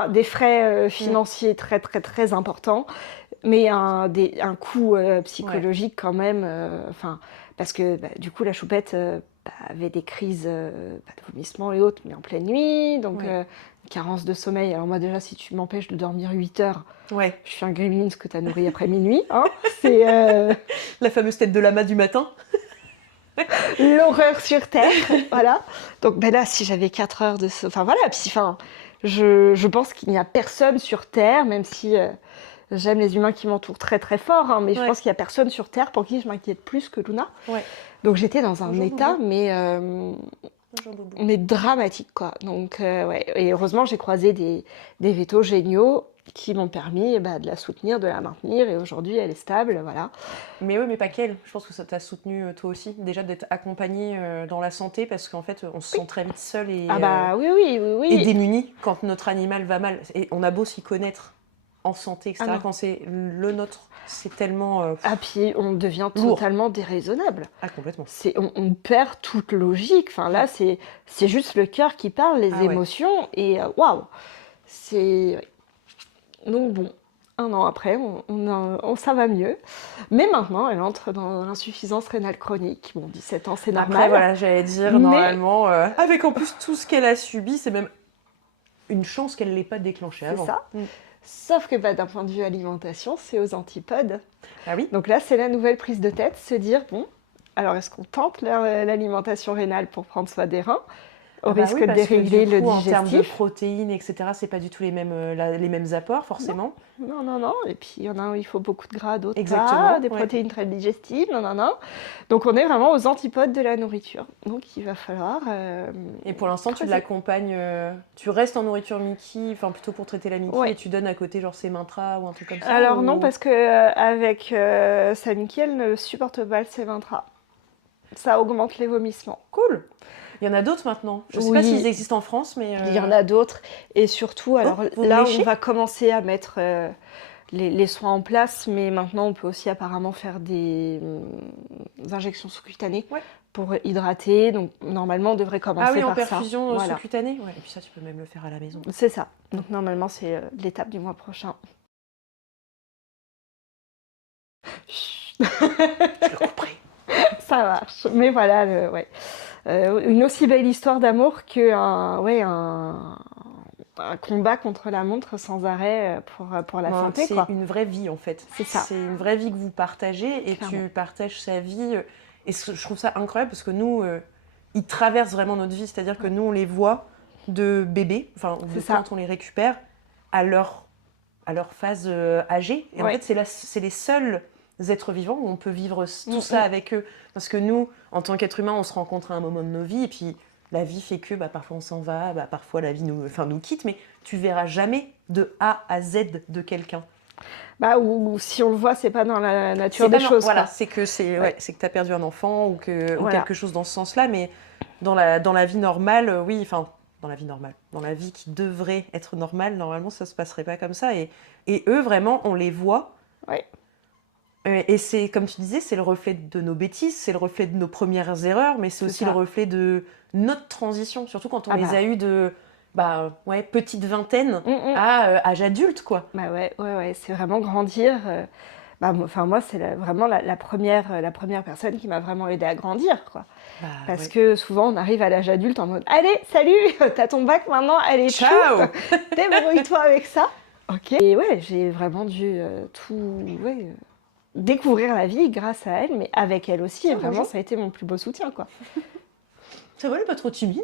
des frais financiers très très très importants, mais un coût psychologique quand même, parce que du coup la choupette avait des crises de vomissement et autres, mais en pleine nuit, donc carence de sommeil. Alors moi déjà, si tu m'empêches de dormir 8 heures, je suis un gremlins que tu as nourri après minuit. Hein. C'est la fameuse tête de lama du matin. L'horreur sur Terre, voilà. Donc là, si j'avais 4 heures de... je pense qu'il n'y a personne sur Terre, même si j'aime les humains qui m'entourent très très fort, mais je pense qu'il n'y a personne sur Terre pour qui je m'inquiète plus que Luna. Donc j'étais dans un état, mais dramatique, quoi. Donc, et heureusement, j'ai croisé des vétos géniaux qui m'ont permis de la soutenir, de la maintenir, et aujourd'hui, elle est stable, voilà. Mais oui, mais pas qu'elle. Je pense que ça t'a soutenu, toi aussi, déjà d'être accompagnée dans la santé, parce qu'en fait, on se sent très vite seul et, et démuni quand notre animal va mal. Et on a beau s'y connaître en santé, etc. Quand c'est le nôtre, c'est tellement... puis on devient totalement déraisonnable. Ah, complètement. On perd toute logique. Enfin, là, c'est juste le cœur qui parle, les émotions, et waouh. Donc bon, 1 an après, ça va mieux. Mais maintenant, elle entre dans l'insuffisance rénale chronique. Bon, 17 ans, c'est normal. Après, voilà, j'allais dire, normalement, avec en plus tout ce qu'elle a subi, c'est même une chance qu'elle ne l'ait pas déclenché avant. C'est ça. Sauf que d'un point de vue alimentation, c'est aux antipodes. Ah oui. Donc là, c'est la nouvelle prise de tête, se dire, bon, alors est-ce qu'on tente l'alimentation rénale pour prendre soin des reins ? au Ah bah risque oui, de parce que dérégler du le coup, en termes de digestif. protéines, etc., c'est pas du tout les mêmes apports, Non, forcément. non, non, non. Et puis il y en a où il faut beaucoup de gras, d'autres pas, Exactement, des ouais. protéines très digestibles, non, non, non. Donc on est vraiment aux antipodes de la nourriture. Donc il va falloir Et pour l'instant, tu creuser. l'accompagnes, tu restes en nourriture Mickey, enfin plutôt pour traiter la Mickey, Ouais. et tu donnes à côté genre ses mantras ou un truc comme ça, Alors non, ou... parce que avec sa Mickey, elle ne supporte pas le Séventra. Ça augmente les vomissements. Cool! Il y en a d'autres maintenant. Je sais pas s'ils Oui, existent en France, mais... il y en a d'autres. Et surtout, Oh, alors vous me là, on léchez? va commencer à mettre les soins en place, mais maintenant, on peut aussi apparemment faire des injections sous-cutanées Ouais. pour hydrater. Donc normalement, on devrait Ah commencer oui, en par ça. perfusion Voilà, sous-cutanée? Ouais, et puis ça, tu peux même le faire à la maison. c'est ça. Donc normalement, c'est l'étape du mois prochain. Chut. Je le couperai. Ça marche. Mais voilà, ouais. Une aussi belle histoire d'amour qu'un ouais, un combat contre la montre sans arrêt pour la Non, santé, c'est quoi. une vraie vie en fait. C'est ça, C'est une vraie vie que vous partagez et clairement. tu partages sa vie. Et je trouve ça incroyable parce que nous, ils traversent vraiment notre vie. C'est-à-dire que nous, on les voit de bébés, enfin, ou de C'est ça. quand on les récupère, à leur phase âgée. Et en Ouais. fait, c'est les seuls êtres vivants où on peut vivre tout ça Mm. avec eux. Parce que nous, en tant qu'êtres humains, on se rencontre à un moment de nos vies et puis la vie fait que bah, parfois on s'en va, bah, parfois la vie nous quitte, mais tu verras jamais de A à Z de quelqu'un. Bah, ou si on le voit, c'est pas dans la nature C'est des pas non, choses, voilà, quoi. c'est que Ouais. c'est que tu as perdu un enfant ou Voilà. quelque chose dans ce sens-là, mais dans la vie normale, oui, enfin, dans la vie normale, dans la vie qui devrait être normale, normalement, ça se passerait pas comme ça. Et eux, vraiment, on les voit. Ouais. Et c'est, comme tu disais, c'est le reflet de nos bêtises, c'est le reflet de nos premières erreurs, mais c'est C'est aussi le ça. reflet de notre transition, surtout quand on Ah les bah. a eus de ouais, petite vingtaine Mm. à âge adulte, quoi. Bah ouais, ouais, ouais, c'est vraiment grandir. Bah, enfin, moi, c'est vraiment la première personne qui m'a vraiment aidé à grandir, quoi. Bah Parce ouais. que souvent, on arrive à l'âge adulte en mode allez, salut, t'as ton bac maintenant, allez, tchou, Ciao! débrouille-toi avec ça. Ok. Et ouais, j'ai vraiment dû ouais, découvrir la vie grâce à elle, mais avec elle aussi. Et Tiens, vraiment, bonjour. ça a été mon plus beau soutien, quoi. Ça va, elle est pas trop timide?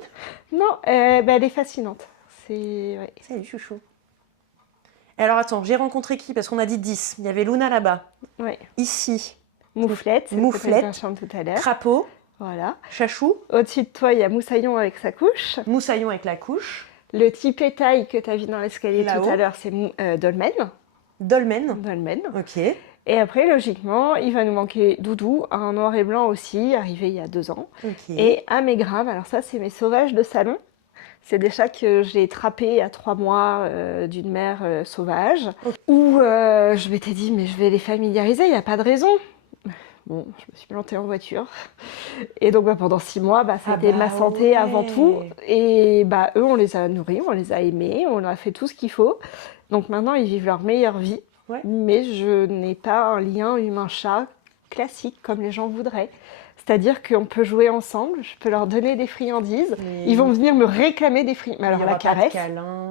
Non, bah, elle est fascinante. C'est. Ouais. Salut, chouchou. Et alors attends, j'ai rencontré qui? Parce qu'on a dit 10. Il y avait Luna là-bas. Ouais. Ici, Mouflette, celle que Mouflette. t'as chanté tout à l'heure. Crapaud, Voilà. Chachou, Au-dessus de toi, il y a Moussaillon avec sa couche. Moussaillon avec la couche, Le petit pétail que tu as vu dans l'escalier tout Là-haut. à l'heure, c'est Dolmen. Dolmen. Dolmen. Ok. Et après, logiquement, il va nous manquer Doudou, un noir et blanc aussi, arrivé il y a 2 ans. Ok. Et un Mégrim. Alors ça, c'est mes sauvages de salon. C'est des chats que j'ai trappés à 3 mois d'une mère sauvage. Ok. Où je m'étais dit, mais je vais les familiariser, il n'y a pas de raison. Bon, je me suis plantée en voiture. Et donc pendant 6 mois, ça a Ah été bah ma santé ouais. avant tout. Et eux, on les a nourris, on les a aimés, on a fait tout ce qu'il faut. Donc maintenant, ils vivent leur meilleure vie. Ouais. Mais je n'ai pas un lien humain-chat classique comme les gens voudraient. C'est-à-dire qu'on peut jouer ensemble, je peux leur donner des friandises, Mais ils vont venir me réclamer des friandises. Mais il y alors aura la pas de caresse, câlin.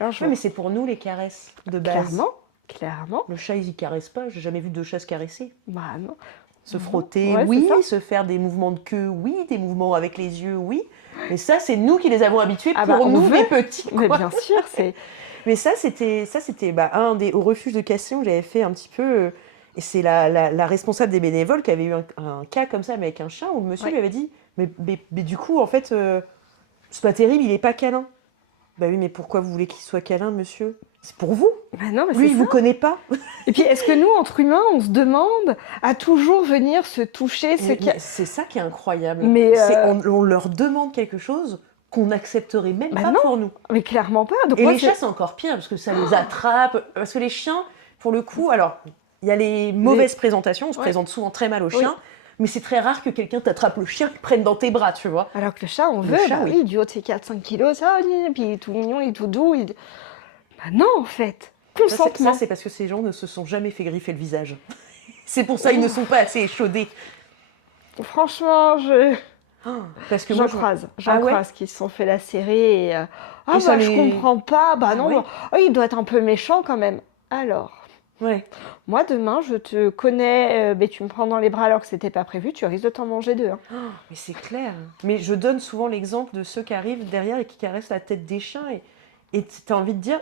alors, je Ouais, mais c'est pour nous les caresses de base. clairement, Le chat, il caresse pas. J'ai jamais vu de chat se caresser. bah non. Se Non. frotter, Ouais, oui. c'est ça. Se faire des mouvements de queue, oui. Des mouvements avec les yeux, oui. Mais ça, c'est nous qui les avons habitués Ah pour bah, on nous, veut. les petits. Mais quoi. bien sûr, c'est... Mais ça, c'était un des au refuge de Cassien où j'avais fait un petit peu. Et c'est la responsable des bénévoles qui avait eu un cas comme ça, mais avec un chien, où le monsieur Ouais. lui avait dit mais du coup, en fait, c'est pas terrible, il est pas câlin. Bah oui, mais pourquoi vous voulez qu'il soit câlin, monsieur? C'est pour vous. Bah non, mais Lui, c'est il ça. vous connaît pas. Et puis, est-ce que nous, entre humains, on se demande à toujours venir se toucher ce qui... Mais c'est ça qui est incroyable. Mais, On leur demande quelque chose qu'on n'accepterait même Bah pas non. pour nous. Mais clairement pas. Donc Et moi, les chats, c'est encore pire, parce que ça les attrape. Parce que les chiens, pour le coup, alors, il y a les mauvaises présentations, on se Ouais. présente souvent très mal aux Oui. chiens, mais c'est très rare que quelqu'un t'attrape le chien et le prenne dans tes bras, tu vois. Alors que le chat, on Le veut, chat, bah oui. oui, du haut de ses 4-5 kilos, ça, et puis il est tout mignon, il est tout doux. Bah non, en fait. Consentement. Ça, c'est parce que ces gens ne se sont jamais fait griffer le visage. C'est pour ça ils ne sont pas assez échaudés. Franchement, Parce que j'en moi, croise. Ah ouais Croise qui se sont fait lacérer et... ah Et ça bah, je les- comprends pas. Bah Ah non, ouais. oh, il doit être un peu méchant quand même. Alors, Ouais. Moi, demain, je te connais, mais tu me prends dans les bras alors que c'était pas prévu, tu risques de t'en manger deux. Hein. Oh, mais c'est clair. Mais je donne souvent l'exemple de ceux qui arrivent derrière et qui caressent la tête des chiens et t'as envie de dire,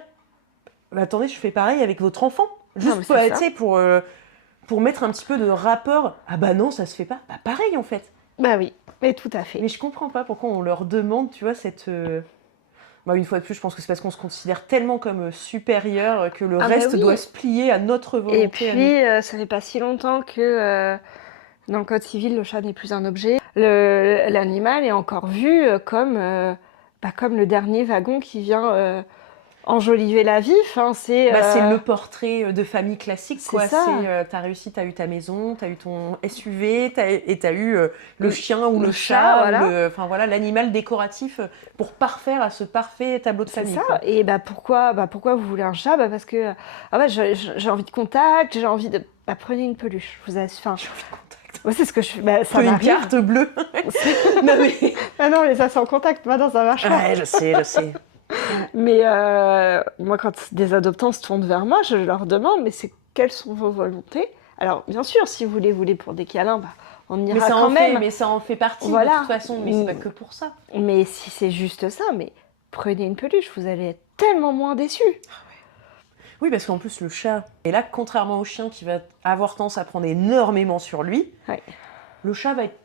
bah, attendez, je fais pareil avec votre enfant. Non, mais Juste pour, c'est tu ça. sais, pour mettre un petit peu de rapport. Ah bah non, ça se fait pas. Bah pareil en fait. Bah oui, mais tout à fait. Mais je comprends pas pourquoi on leur demande, tu vois, Bah, une fois de plus, je pense que c'est parce qu'on se considère tellement comme supérieur que le Ah bah reste oui. doit se plier à notre Et volonté à nous. puis, ça fait pas si longtemps que dans le code civil, le chat n'est plus un objet. L'animal est encore vu comme le dernier wagon qui vient enjoliver la vie. Enfin, Bah, c'est le portrait de famille classique, c'est quoi. ça. T'as réussi, t'as eu ta maison, t'as eu ton SUV, et t'as eu le Le- chien ou le le chat, chat, voilà. enfin voilà, l'animal décoratif pour parfaire à ce parfait tableau de C'est famille, ça. quoi. Et pourquoi vous voulez un chat? Parce que j'ai envie de contact, j'ai envie de. Prenez une peluche. J'ai envie de contact. Ouais, c'est ce que je fais. Ça Prenez une m'arrive. carte bleue. Non mais... Ah non, mais ça c'est en contact. Maintenant, ça marche pas. Ouais, je sais. Mais moi, quand des adoptants se tournent vers moi, je leur demande, mais quelles sont vos volontés? Alors, bien sûr, si vous les voulez pour des câlins, on ira quand même. Mais ça en fait partie Voilà. de toute façon, mais c'est pas que pour ça. Mais si c'est juste ça, mais prenez une peluche, vous allez être tellement moins déçus. Oui, parce qu'en plus, le chat, et là, contrairement au chien qui va avoir tendance à prendre énormément sur lui, Ouais. le chat va être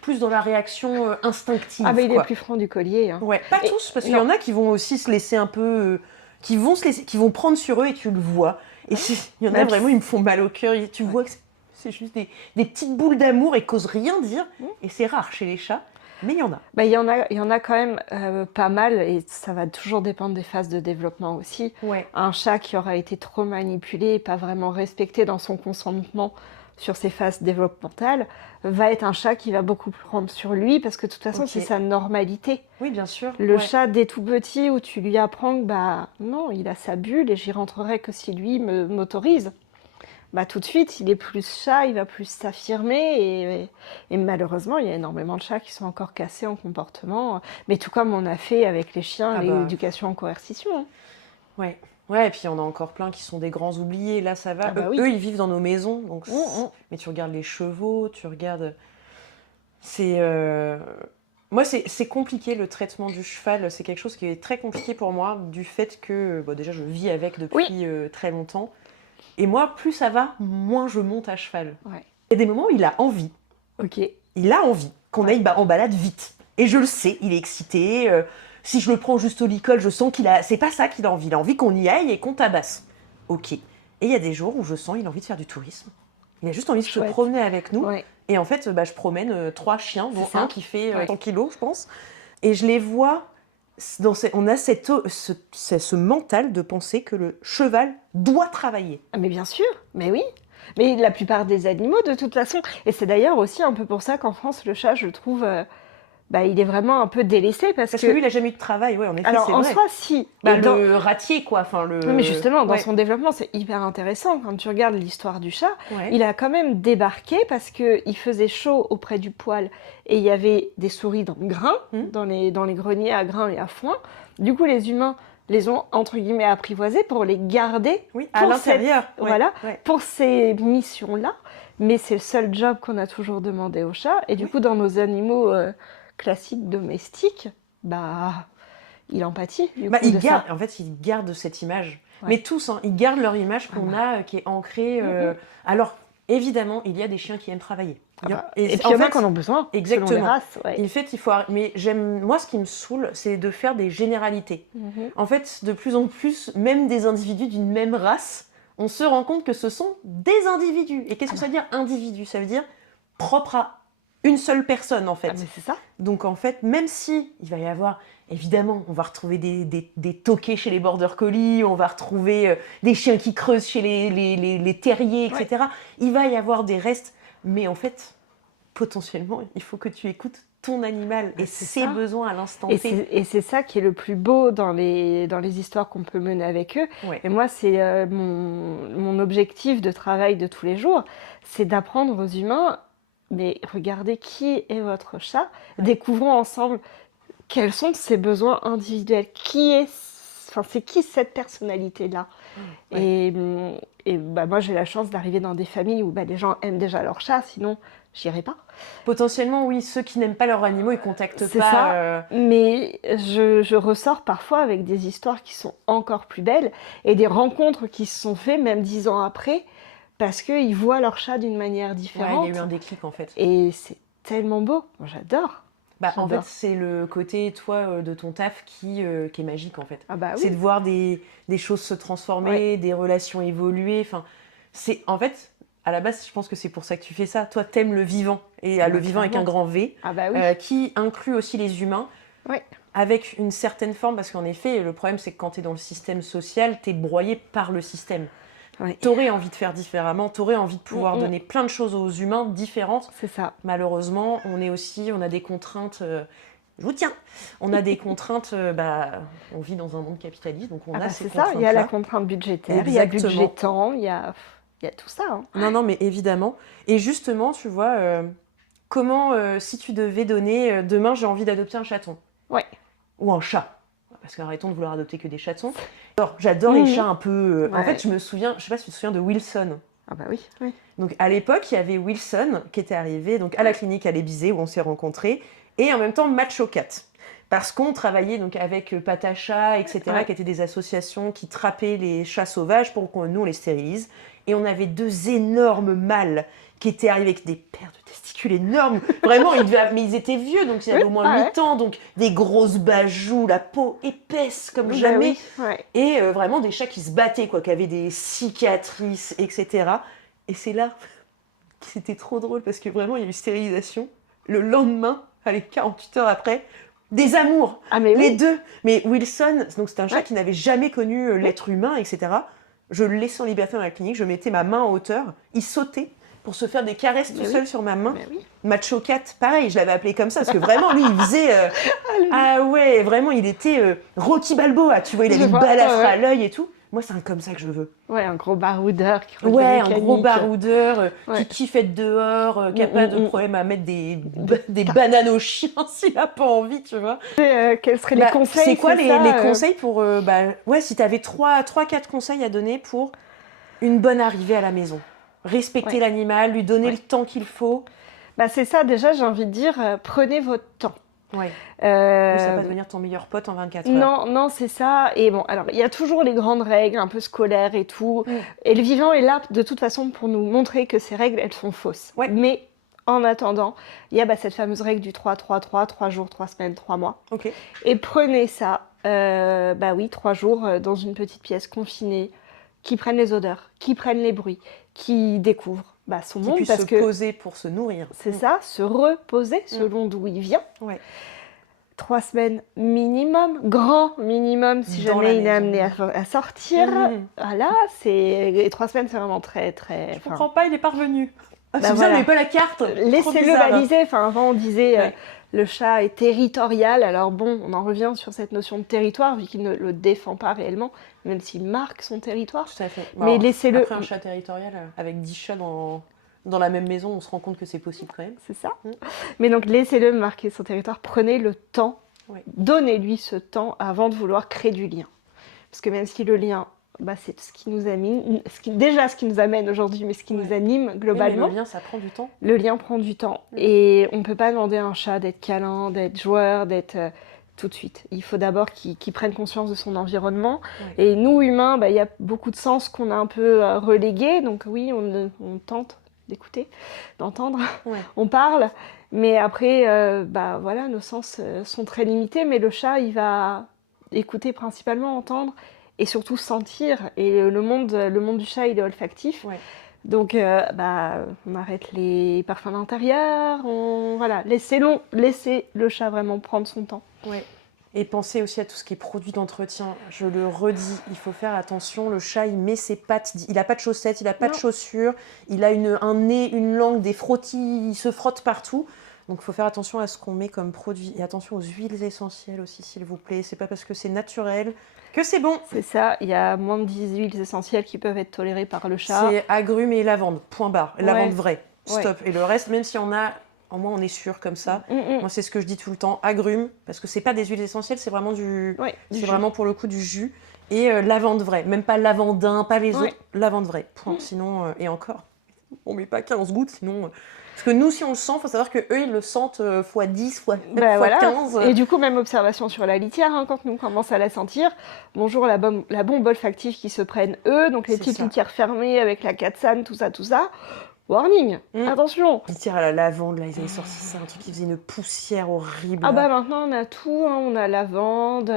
plus dans la réaction instinctive. Ah, mais il quoi. est plus franc du collier. Hein. Ouais, pas Et- tous, parce qu'il y non. en a qui vont aussi se laisser un peu. Qui vont prendre sur eux et tu le vois. Et il y en a Même vraiment, si- ils me font mal au cœur. Tu vois que c'est juste des petites boules d'amour et qu'osent rien dire. Et c'est rare chez les chats, mais il y en a. Il y en a quand même pas mal, et ça va toujours dépendre des phases de développement aussi. Ouais. Un chat qui aura été trop manipulé et pas vraiment respecté dans son consentement sur ses phases développementales va être un chat qui va beaucoup prendre sur lui parce que de toute façon Ok. c'est sa normalité. Oui, bien sûr. Le ouais. chat dès tout petit où tu lui apprends que non, il a sa bulle et j'y rentrerai que si lui m'autorise. Tout de suite, il est plus chat, il va plus s'affirmer et malheureusement, il y a énormément de chats qui sont encore cassés en comportement, mais tout comme on a fait avec les chiens, Ah bah. l'éducation en coercition. Hein. Ouais. Ouais, et puis il y en a encore plein qui sont des grands oubliés. Là, ça va. Ah bah eux, oui. eux, ils vivent dans nos maisons. Donc Mais tu regardes les chevaux, tu regardes. C'est. Moi, c'est compliqué le traitement du cheval. C'est quelque chose qui est très compliqué pour moi, du fait que déjà je vis avec depuis très longtemps. Et moi, plus ça va, moins je monte à cheval. Ouais. Il y a des moments où il a envie. Ok. Il a envie qu'on aille en balade vite. Et je le sais, il est excité. Si je le prends juste au licol, je sens qu'il a. C'est pas ça qu'il a envie. Il a envie qu'on y aille et qu'on tabasse. Ok. Et il y a des jours où je sens qu'il a envie de faire du tourisme. Il a juste envie de se Chouette. promener avec nous. Ouais. Et en fait, je promène 3 chiens, dont C'est ça. un qui fait Ouais. 100 kilos, je pense. Et je les vois. On a ce mental de penser que le cheval doit travailler. Ah, mais bien sûr, mais oui. Mais la plupart des animaux, de toute façon, et c'est d'ailleurs aussi un peu pour ça qu'en France, le chat, je trouve, il est vraiment un peu délaissé parce que lui, il a jamais eu de travail, ouais, en effet, Alors, c'est en vrai. soi, si. Le ratier, quoi. Enfin, Oui, mais justement, dans ouais. son développement, c'est hyper intéressant. Quand tu regardes l'histoire du chat, Ouais. il a quand même débarqué parce qu'il faisait chaud auprès du poêle et il y avait des souris dans le grain, dans les greniers à grains et à foin. Du coup, les humains les ont, entre guillemets, apprivoisés pour les garder à l'intérieur. Voilà, pour ces missions-là. Mais c'est le seul job qu'on a toujours demandé au chat. Et du coup, dans nos animaux classiques, domestiques, il empathie. En fait, ils gardent cette image. Ouais. Mais tous, ils gardent leur image qu'on a, qui est ancrée. Alors, évidemment, il y a des chiens qui aiment travailler. Et puis, il y en a qui en ont besoin. Exactement. Selon les races, ouais. En fait, Mais moi, ce qui me saoule, c'est de faire des généralités. En fait, de plus en plus, même des individus d'une même race, on se rend compte que ce sont des individus. Et qu'est-ce que ça veut dire, individu? Ça veut dire propre à une seule personne, en fait. Mais c'est ça. Donc, en fait, même si il va y avoir... Évidemment, on va retrouver des toqués chez les border collies, on va retrouver des chiens qui creusent chez les terriers, etc. Ouais. Il va y avoir des restes, mais en fait, potentiellement, il faut que tu écoutes ton animal et ses besoins à l'instant T. Et c'est ça qui est le plus beau dans les histoires qu'on peut mener avec eux. Ouais. Et moi, c'est mon objectif de travail de tous les jours, c'est d'apprendre aux humains, mais regardez qui est votre chat, découvrons ensemble quels sont ses besoins individuels, c'est qui cette personnalité-là. Et bah, moi j'ai la chance d'arriver dans des familles où bah, les gens aiment déjà leur chat, sinon j'irai pas. Potentiellement, oui, ceux qui n'aiment pas leurs animaux, ils contactent C'est pas. ça, mais je ressors parfois avec des histoires qui sont encore plus belles et des rencontres qui se sont faites même 10 ans après parce qu'ils voient leur chat d'une manière Ouais, il y a eu différente un déclic en fait. et c'est tellement beau. Moi, j'adore. Bah, en fait, J'adore. c'est le côté, toi, de ton taf qui est magique, en fait. Ah bah C'est oui, de voir des choses se ouais, transformer, des relations évoluer. Enfin, c'est, en fait, à la base, je pense que c'est pour ça que tu fais ça. Toi, t'aimes le vivant, et ah le bah vivant avec un clairement. grand V, Ah bah oui, qui inclut aussi les humains, ouais, avec une certaine forme, parce qu'en effet, le problème, c'est que quand t'es dans le système social, t'es broyé par le système. ouais. T'aurais envie de faire différemment, t'aurais envie de Mm, pouvoir mm, donner plein de choses aux humains différentes. c'est ça. Malheureusement, on a des contraintes. Je vous tiens. On a des contraintes. On vit dans un monde capitaliste, donc on Ah a bah ces c'est ça, il y a la contraintes-là. contrainte budgétaire, il y a budget Exactement. temps, il y a tout ça, hein. Non, non, mais évidemment. Et justement, tu vois, comment, si tu devais donner, demain, j'ai envie d'adopter un chaton Ouais. ou un chat, parce qu'arrêtons de vouloir adopter que des chatons. J'adore les chats Mhm. un peu. En fait, Ouais. je me souviens, je sais pas si tu te souviens de Wilson. Ah bah oui, oui. Donc à l'époque, il y avait Wilson qui était arrivé donc à la clinique à l'Élysée où on s'est rencontrés, et en même temps Macho Cat. Parce qu'on travaillait donc avec Patacha, etc., Ouais. qui étaient des associations qui trappaient les chats sauvages pour qu'on nous on les stérilise. Et on avait deux énormes mâles qui étaient arrivés avec des paires de testicules énormes. Vraiment, mais ils étaient vieux, donc ils Oui, avaient au moins ah ouais. 8 ans, donc des grosses bajoues, la peau épaisse comme Bah jamais. oui, ouais. Et vraiment des chats qui se battaient, quoi, qui avaient des cicatrices, etc. Et c'est là que c'était trop drôle parce que vraiment il y a eu stérilisation. Le lendemain, allez, 48 heures après, des amours, Ah mais les oui, deux. Mais Wilson, donc c'était un chat ouais. qui n'avait jamais connu l'être humain, etc. Je le laissais en liberté dans la clinique, je mettais ma main en hauteur, il sautait pour se faire des caresses tout Mais oui, seul sur ma main. mais oui. Macho Cat, pareil, je l'avais appelé comme ça parce que vraiment lui il faisait Ah, ah ouais, vraiment il était Rocky Balboa, tu vois, il je avait une vois, balafre ouais. à l'œil et tout. Moi c'est comme ça que je veux. Ouais, un gros baroudeur qui roule des Ouais, un gros mécaniques. baroudeur qui Ouais. kiffe être dehors, qui a pas de Mm. problème à mettre Des des tas. bananes aux chiens s'il a pas envie, tu vois. Quels seraient les Bah, c'est conseils, quoi c'est les ça conseils pour... ouais, si tu avais 4 conseils à donner pour une bonne arrivée à la maison. Respecter Ouais, l'animal, lui donner le ouais. temps qu'il faut. Bah c'est ça, déjà j'ai envie de dire, prenez votre temps. Ouais. Oui, ça va Euh, pas devenir ton meilleur pote en 24 heures. non, non, c'est ça. Et bon, alors il y a toujours les grandes règles, un peu scolaires et tout. Mm. Et le vivant est là de toute façon pour nous montrer que ces règles, elles sont fausses. Ouais, Mais en attendant, il y a bah, cette fameuse règle du 3-3-3, 3 jours, 3 semaines, 3 mois. ok. Et prenez ça, bah oui, 3 jours dans une petite pièce confinée, qui prennent les odeurs, qui prennent les bruits, qui découvrent bah, son Qui monde, puisse se parce que poser pour se nourrir. c'est ça, se reposer Mm. selon d'où il vient. Ouais. 3 semaines minimum, grand minimum si Dans la jamais il est maison. amené à sortir. Mm. Voilà, et 3 semaines c'est vraiment très très. Je Enfin, comprends pas, il est parvenu. Ah, bah c'est bizarre, il voilà. n'avait pas la carte. Trop Laissez-le bizarre. baliser. Enfin, avant on disait Ouais. le chat est territorial. Alors bon, on en revient sur cette notion de territoire vu qu'il ne le défend pas réellement, même s'il marque son territoire. Tout à fait. Mais Bon, laissez-le. après un chat territorial, avec 10 chats dans la même maison, on se rend compte que c'est possible quand même. C'est ça. Mm. Mais donc laissez-le marquer son territoire. Prenez le temps. Ouais. Donnez-lui ce temps avant de vouloir créer du lien. Parce que même si le lien, bah, c'est ce qui nous amène, déjà ce qui nous amène aujourd'hui, mais ce qui nous anime Oui, mais globalement, le lien, ça prend du temps. le lien prend du temps. Et on ne peut pas demander à un chat d'être câlin, d'être joueur, d'être tout de suite. Il faut d'abord qu'il prenne conscience de son environnement. Ouais. Et nous, humains, bah, y a beaucoup de sens qu'on a un peu relégués. Donc oui, on tente d'écouter, d'entendre, Ouais. on parle. Mais après, bah, voilà, nos sens sont très limités. Mais le chat, il va écouter principalement, entendre et surtout sentir. Et le monde du chat, il est olfactif. Ouais. Donc, bah, on arrête les parfums d'intérieur. Voilà, laissez le chat vraiment prendre son temps. Ouais. Et pensez aussi à tout ce qui est produit d'entretien. Je le redis, il faut faire attention. Le chat, il met ses pattes, il n'a pas de chaussettes, il n'a pas de Non. chaussures, il a un nez, une langue, des frottis, il se frotte partout. Donc il faut faire attention à ce qu'on met comme produit. Et attention aux huiles essentielles aussi, s'il vous plaît. C'est pas parce que c'est naturel que c'est bon. C'est ça, il y a moins de 10 huiles essentielles qui peuvent être tolérées par le chat. C'est agrumes et lavande, point barre. Lavande Ouais. vraie, stop. Et le reste, même si on a, au moins on est sûr comme ça. Moi, c'est ce que je dis tout le temps, agrumes, parce que c'est pas des huiles essentielles, c'est vraiment Ouais, du c'est jus. vraiment pour le coup du jus. Et lavande vraie, même pas lavandin, pas les Ouais. autres, lavande vraie. Point. Sinon, et encore, on met pas 15 gouttes, sinon. Parce que nous, si on le sent, faut savoir que eux, ils le sentent fois 10, Ben fois voilà. 15. Et du coup, même observation sur la litière, hein, quand nous on commence à la sentir. Bonjour la bombe olfactive qui se prennent eux, donc les C'est petites ça. litières fermées avec la catsane, tout ça, tout ça. Warning, Mm. attention. Litière à la lavande, là, ils avaient sorti ça, un truc qui faisait une poussière horrible. Ah bah Là. maintenant on a tout, hein, on a lavande,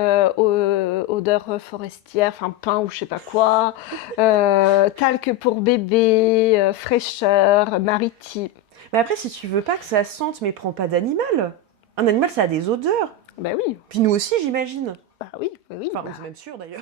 odeur forestière, enfin pain ou je sais pas quoi, talc pour bébé, fraîcheur, maritime. Mais après, si tu veux pas que ça sente, mais prends pas d'animal. Un animal, ça a des odeurs. Bah oui, Puis nous aussi, j'imagine. bah oui, bah oui. Enfin, Bah. c'est même sûr d'ailleurs.